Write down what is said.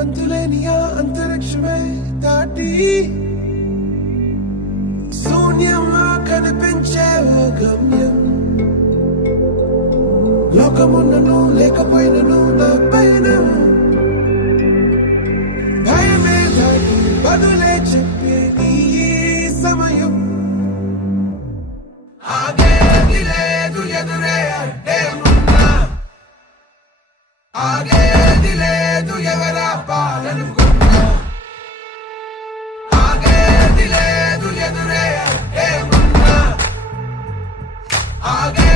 అంతులేని అంతరిక్షమే దాటి శూన్యంలో కనిపించే ఓ గమ్యం. లోకమున్నను లేకపోయినను నా పైన భయమే దాటి బదులే చెప్పే నీ సమయం. ఆగేది లేదు ఎదురే అడ్డే ఆగే ఆగేది లేదు ఎదురే ఏమున్నా ఆగే